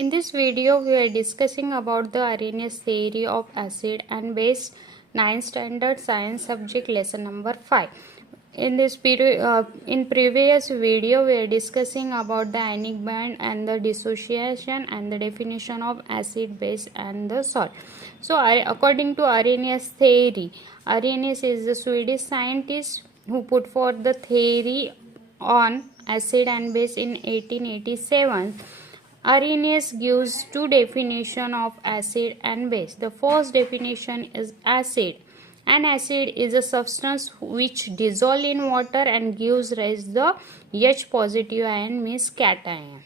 In this video, we are discussing about the Arrhenius theory of acid and base 9th standard science subject lesson number 5. In previous video, we are discussing about the ionic bond and the dissociation and the definition of acid, base and the salt. So, according to Arrhenius theory, Arrhenius is the Swedish scientist who put forth the theory on acid and base in 1887. Arrhenius gives two definitions of acid and base. The first definition is acid. An acid is a substance which dissolves in water and gives rise to the H positive ion, means cation.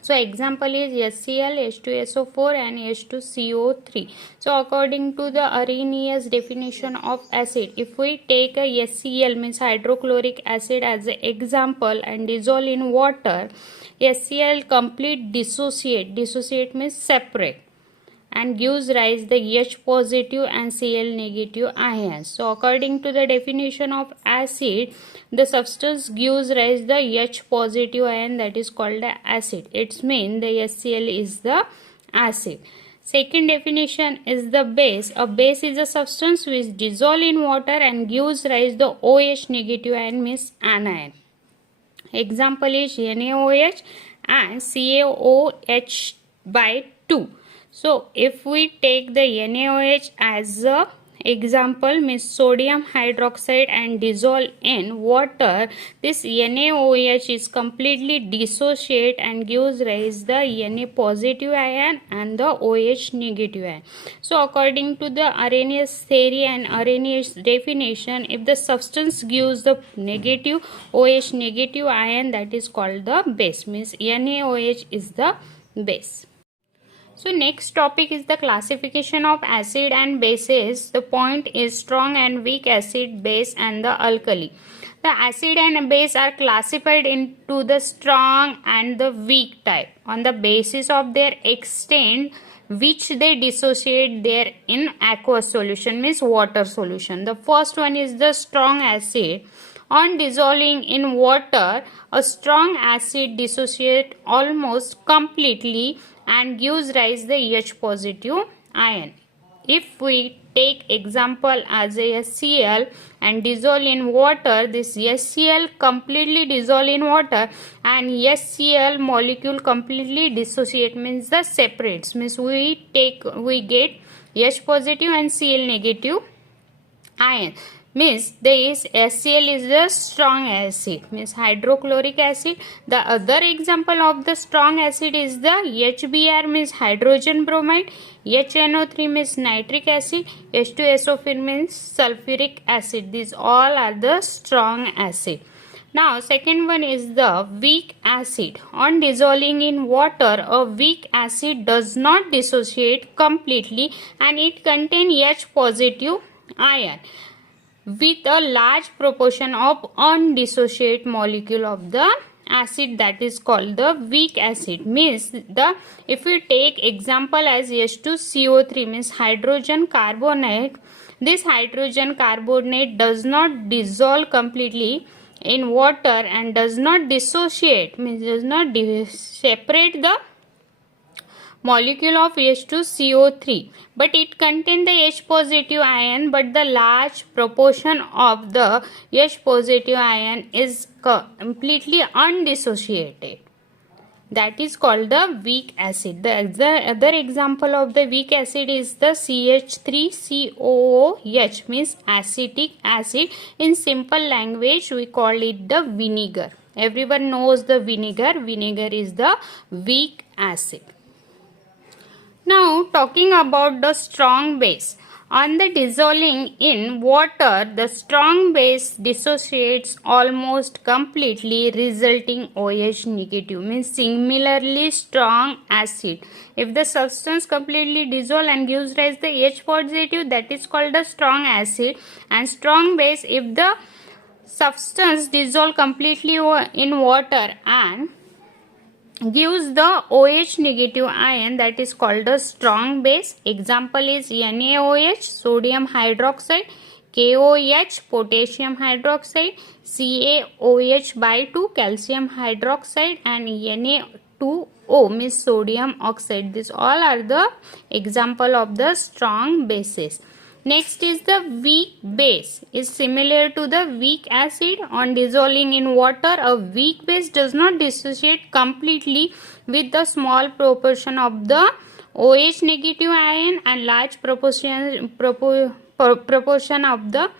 So example is HCl, H2SO4 and H2CO3. So according to the Arrhenius definition of acid, if we take a HCl, means hydrochloric acid, as an example and dissolve in water, HCl complete dissociate means separate, and gives rise the H positive and Cl negative ions. So according to the definition of acid, the substance gives rise the H positive ion, that is called the acid. It means the HCl is the acid. Second definition is the base. A base is a substance which dissolves in water and gives rise the OH negative ion, means anion. Example is NaOH and CaOH by 2. So if we take the NaOH as a example, means sodium hydroxide, and dissolve in water, this NaOH is completely dissociate and gives rise the Na positive ion and the OH negative ion. So according to the Arrhenius theory and Arrhenius definition, if the substance gives the negative OH negative ion, that is called the base, means NaOH is the base. So next topic is the classification of acid and bases. The point is strong and weak acid, base and the alkali. The acid and base are classified into the strong and the weak type on the basis of their extent which they dissociate there in aqueous solution, means water solution. The first one is the strong acid. On dissolving in water, a strong acid dissociates almost completely and gives rise the H positive ion. If we take example as a HCl and dissolve in water, this HCl completely dissolve in water and HCl molecule completely dissociate, means the separates, means we get H positive and Cl negative ion. Means this HCl is the strong acid, means hydrochloric acid. The other example of the strong acid is the HBr, means hydrogen bromide, HNO3 means nitric acid, H2SO4 means sulfuric acid. These all are the strong acid. Now second one is the weak acid. On dissolving in water, a weak acid does not dissociate completely and it contains H positive ion with a large proportion of undissociated molecule of the acid, that is called the weak acid. Means if we take example as H2CO3, means hydrogen carbonate, this hydrogen carbonate does not dissolve completely in water and does not dissociate, means does not separate the molecule of H2CO3, but it contains the H positive ion, but the large proportion of the H positive ion is completely undissociated. That is called the weak acid. The other example of the weak acid is the CH3COOH, means acetic acid. In simple language, we call it the vinegar. Everyone knows the vinegar. Vinegar is the weak acid. Now talking about the strong base. On the dissolving in water, the strong base dissociates almost completely, resulting OH negative, means similarly strong acid. If the substance completely dissolves and gives rise the H positive, that is called the strong acid. And strong base, if the substance dissolves completely in water and gives the OH negative ion, that is called a strong base. Example is NaOH, sodium hydroxide, KOH, potassium hydroxide, CaOH by 2, calcium hydroxide, and Na2O SO means sodium oxide. These all are the example of the strong bases. Next is the weak base. Is similar to the weak acid. On dissolving in water, a weak base does not dissociate completely with the small proportion of the OH negative ion and large proportion of the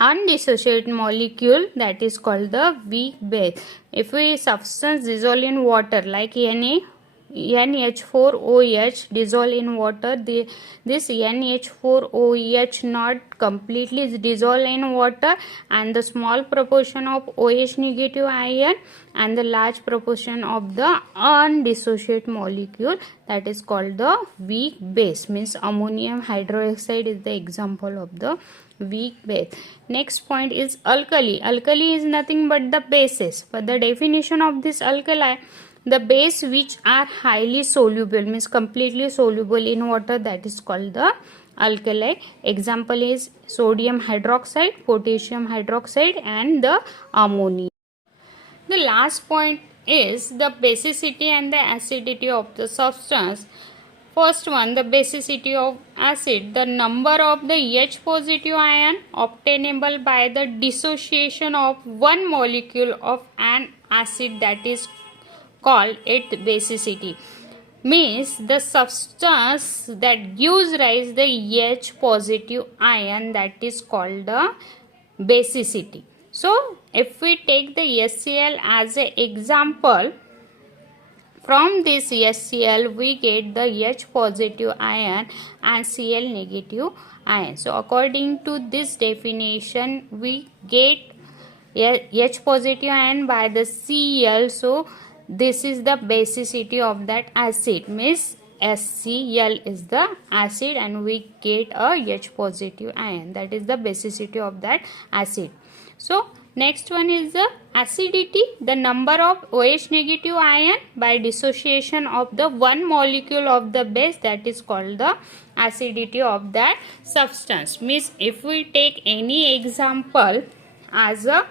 undissociated molecule, that is called the weak base. If we substance dissolve in water like NH4OH dissolve in water, this NH4OH not completely dissolve in water, and the small proportion of OH negative ion and the large proportion of the undissociated molecule, that is called the weak base. Means ammonium hydroxide is the example of the weak base. Next point is alkali. Alkali is nothing but the bases. But the definition of this alkali, the base which are highly soluble, means completely soluble in water, that is called the alkali. Example is sodium hydroxide, potassium hydroxide, and the ammonia. The last point is the basicity and the acidity of the substance. First one, the basicity of acid. The number of the H positive ion obtainable by the dissociation of one molecule of an acid, that is called its basicity. Means the substance that gives rise the H positive ion, that is called the basicity. So if we take the HCl as an example, from this HCl we get the H positive ion and Cl negative ion. So according to this definition, we get H positive ion by the Cl. So this is the basicity of that acid. Means HCl is the acid and we get a H positive ion. That is the basicity of that acid. So next one is the acidity. The number of OH negative ion by dissociation of the one molecule of the base, that is called the acidity of that substance. Means if we take any example as a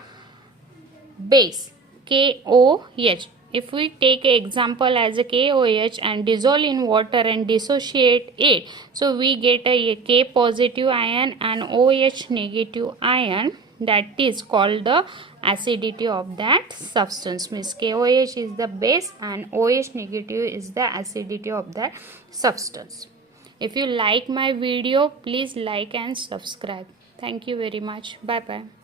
base KOH, if we take an example as a KOH and dissolve in water and dissociate it, so we get a K positive ion and OH negative ion, that is called the acidity of that substance. Means KOH is the base and OH negative is the acidity of that substance. If you like my video, please like and subscribe. Thank you very much. Bye bye.